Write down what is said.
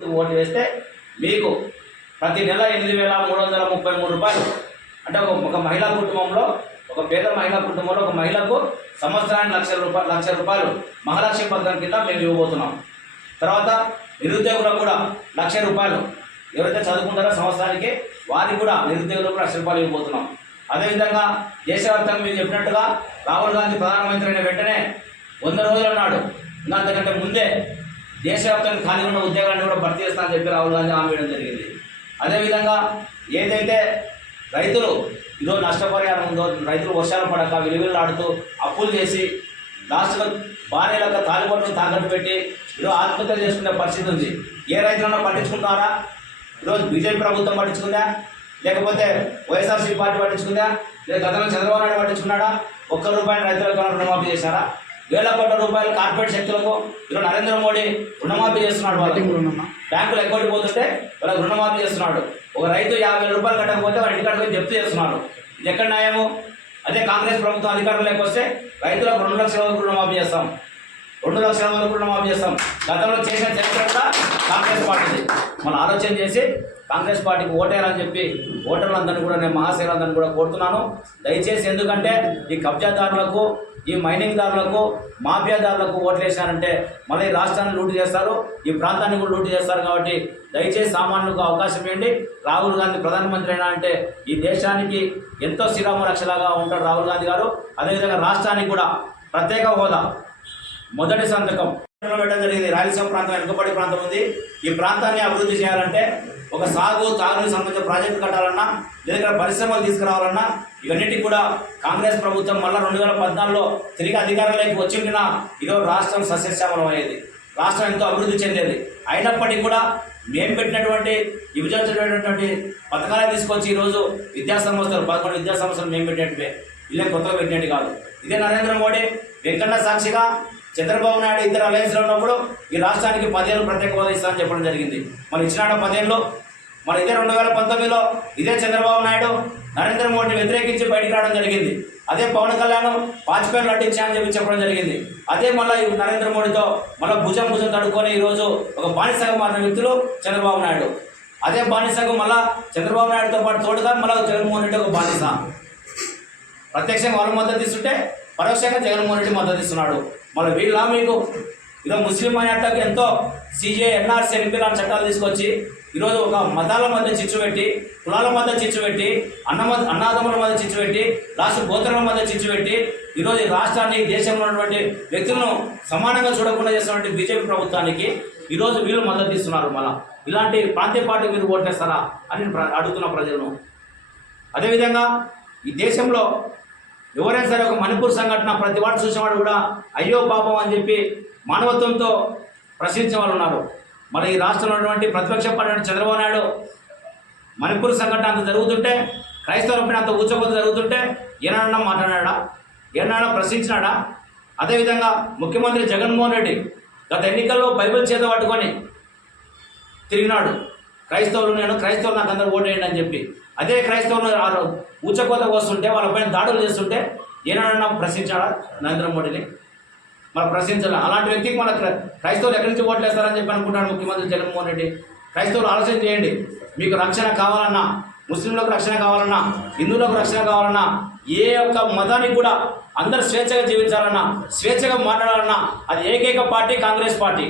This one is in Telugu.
ఓటు వేస్తే మీకు ప్రతి నెల ఎనిమిది వేల మూడు వందల ముప్పై మూడు రూపాయలు. అంటే ఒక ఒక మహిళా కుటుంబంలో ఒక పేద మహిళా కుటుంబంలో ఒక మహిళకు సంవత్సరానికి లక్ష రూపాయలు లక్ష రూపాయలు మహాలక్ష్మి పథకం కింద మేము ఇవ్వబోతున్నాం. తర్వాత నిరుద్యోగులకు కూడా లక్ష రూపాయలు. ఎవరైతే చదువుకుంటారో సంవత్సరానికి వారికి కూడా నిరుద్యోగులకు లక్ష రూపాయలు ఇవ్వబోతున్నాం. అదేవిధంగా దేశవ్యాప్తంగా మీరు చెప్పినట్టుగా రాహుల్ గాంధీ ప్రధానమంత్రి అయిన వెంటనే వంద రోజులు అన్నాడు ఇంకా అంతకంటే ముందే దేశవ్యాప్తంగా ఖాళీ ఉన్న ఉద్యోగాన్ని కూడా భర్తీ చేస్తానని చెప్పి రాహుల్ గాంధీ హామీ ఇవ్వడం జరిగింది. అదేవిధంగా ఏదైతే రైతులు ఈరోజు నష్టపరిహారం ఉందో రైతులు వర్షాలు పడక విలువలాడుతూ అప్పులు చేసి లాస్ట్గా భార్యలకు తాలిబొట్టును తాకట్టు పెట్టి ఈరోజు ఆత్మహత్య చేసుకునే పరిస్థితి ఉంది. ఏ రైతులన్నా పట్టించుకుంటున్నారా ఈరోజు బీజేపీ ప్రభుత్వం పట్టించుకుందా? లేకపోతే వైఎస్ఆర్సీ పార్టీ పట్టించుకుందా? లేదా గతంలో చంద్రబాబు నాయుడు పట్టించుకున్నాడా? ఒక్క రూపాయలు రైతులకు రుణమాఫీ చేశారా? వేల కోట్ల రూపాయలు కార్పొరేట్ శక్తులకు ఈరోజు నరేంద్ర మోడీ రుణమాఫీ చేస్తున్నాడు వాళ్ళకి. బ్యాంకులు ఎగ్గొట్టి పోతుంటే వాళ్ళకి రుణమాఫీ చేస్తున్నాడు. ఒక రైతు యాభై రూపాయలు కట్టకపోతే వాడి ఇంటికాడ పోయి జప్తు చేస్తున్నారు ఇది ఎక్కడ న్యాయము? అదే కాంగ్రెస్ ప్రభుత్వం అధికారంలోకి వస్తే రైతులకు రెండు లక్షల వరకు రుణమాఫీ చేస్తాం. రెండు లక్షల వరకు రుణమాఫీ చేస్తాం. గతంలో చేసిన చరిత్ర కాంగ్రెస్ పార్టీది. మనం ఆలోచన చేసి కాంగ్రెస్ పార్టీకి ఓటేయాలని చెప్పి ఓటర్లందరినీ కూడా నేను మహాశైలందరినీ కూడా కోరుతున్నాను. దయచేసి ఎందుకంటే ఈ కబ్జాదారులకు ఈ మైనింగ్ దారులకు మాఫియాదారులకు ఓట్లేశారంటే మళ్ళీ రాష్ట్రాన్ని లూటు చేస్తారు ఈ ప్రాంతాన్ని కూడా లూటు చేస్తారు కాబట్టి దయచేసి సామాన్యులకు అవకాశం ఇవ్వండి. రాహుల్ గాంధీ ప్రధానమంత్రి అయినా అంటే ఈ దేశానికి ఎంతో శ్రీరామ రక్షలాగా ఉంటాడు రాహుల్ గాంధీ గారు. అదేవిధంగా రాష్ట్రానికి కూడా ప్రత్యేక హోదా. మొదటి సంతకం. పెట్టడం జరిగింది. రాయలసీమ ప్రాంతం వెనుకబడి ప్రాంతం ఉంది. ఈ ప్రాంతాన్ని అభివృద్ధి చేయాలంటే ఒక సాగు తాగునీరు సంబంధించిన ప్రాజెక్టు కట్టాలన్నా లేదా పరిశ్రమలు తీసుకురావాలన్నా ఇవన్నిటికి కూడా కాంగ్రెస్ ప్రభుత్వం మళ్ళీ రెండు వేల పద్నాలుగులో తిరిగి అధికారంలోకి వచ్చిండినా ఈరోజు రాష్ట్రం సస్యశ్యామలం అయ్యేది. రాష్ట్రం ఎంతో అభివృద్ధి చెందేది. అయినప్పటికీ కూడా మేము పెట్టినటువంటి విభజించినటువంటి పథకాలే తీసుకొచ్చి ఈరోజు విద్యా సంస్థలు పదకొండు విద్యా సంస్థలు మేము పెట్టినట్టువే ఇదే కొత్తగా పెట్టినట్టు కాదు. ఇదే నరేంద్ర మోడీ వెంకన్న సాక్షిగా చంద్రబాబు నాయుడు ఇద్దరు అలయన్స్లో ఉన్నప్పుడు ఈ రాష్ట్రానికి పదేళ్ళు ప్రత్యేక హోదా ఇస్తామని చెప్పడం జరిగింది. మరి ఇచ్చినాడు పదేళ్ళు? మరి ఇదే రెండు వేల పంతొమ్మిదిలో ఇదే చంద్రబాబు నాయుడు నరేంద్ర మోడీని వ్యతిరేకించి బయటికి రావడం జరిగింది. అదే పవన్ కళ్యాణ్ వాజ్పేయిని నటించామని చెప్పి చెప్పడం జరిగింది. అదే మళ్ళీ నరేంద్ర మోడీతో మళ్ళీ భుజం భుజం తడుకొని ఈరోజు ఒక బానిసగా మారిన వ్యక్తులు చంద్రబాబు నాయుడు. అదే బానిసకు మళ్ళా చంద్రబాబు నాయుడుతో పాటు తోడుగా మళ్ళీ జగన్మోహన్ రెడ్డి ఒక బానిస. ప్రత్యక్షంగా వాళ్ళు మద్దతు ఇస్తుంటే పరోక్షంగా జగన్మోహన్ రెడ్డి మద్దతు ఇస్తున్నాడు. మరి వీళ్ళ మీకు ఇదో ముస్లిం అనేటకు ఎంతో సీజే ఎన్ఆర్సీ ఎన్పీ లాంటి చట్టాలు తీసుకొచ్చి ఈరోజు ఒక మతాల మధ్య చిచ్చు పెట్టి కులాల మధ్య చిచ్చు పెట్టి అన్న అన్నాదముల మధ్య చిచ్చు పెట్టి రాష్ట్ర గోత్రాల మధ్య చిచ్చు పెట్టి ఈరోజు ఈ రాష్ట్రాన్ని దేశంలో ఉన్నటువంటి వ్యక్తులను సమానంగా చూడకుండా చేస్తున్నటువంటి బీజేపీ ప్రభుత్వానికి ఈరోజు వీళ్ళు మద్దతు ఇస్తున్నారు మళ్ళా. ఇలాంటి ప్రాంతీయ పార్టీ మీరు ఓటేస్తారా అని ప్ర- అడుగుతున్న ప్రజలను. అదేవిధంగా ఈ దేశంలో ఎవరైనా సరే ఒక మణిపూర్ సంఘటన ప్రతి వాడు చూసేవాడు కూడా అయ్యో పాపం అని చెప్పి మానవత్వంతో ప్రశ్నించే వాళ్ళు ఉన్నారు. మరి ఈ రాష్ట్రంలో ఉన్నటువంటి ప్రతిపక్ష పార్టీ చంద్రబాబు నాయుడు మణిపూర్ సంఘటన అంత జరుగుతుంటే క్రైస్తవులపైన అంత ఊచకొద్ద జరుగుతుంటే ఏనాడన్నా మాట్లాడాడా? ఏనాడా ప్రశ్నించినాడా? అదేవిధంగా ముఖ్యమంత్రి జగన్మోహన్ రెడ్డి గత ఎన్నికల్లో బైబిల్ చేత పట్టుకొని తిరిగినాడు. క్రైస్తవులు నేను క్రైస్తవులు నాకు అందరూ ఓటేయండి అని చెప్పి. అదే క్రైస్తవులు ఆ ఊచకోత వస్తుంటే వాళ్ళపైన దాడులు చేస్తుంటే ఏనాడన్నా ప్రశ్నించాడా నరేంద్ర మోడీని? మనం ప్రశ్నించాలి. అలాంటి వ్యక్తికి మన క్రై- క్రైస్తవులు ఎక్కడి నుంచి ఓట్లేస్తారని చెప్పి అనుకుంటాడు ముఖ్యమంత్రి జగన్మోహన్ రెడ్డి. క్రైస్తవులు ఆలోచన చేయండి. మీకు రక్షణ కావాలన్నా ముస్లింలకు రక్షణ కావాలన్నా హిందువులకు రక్షణ కావాలన్నా ఏ ఒక్క మతానికి కూడా అందరు స్వేచ్ఛగా జీవించాలన్నా స్వేచ్ఛగా మాట్లాడాలన్నా అది ఏకైక పార్టీ కాంగ్రెస్ పార్టీ.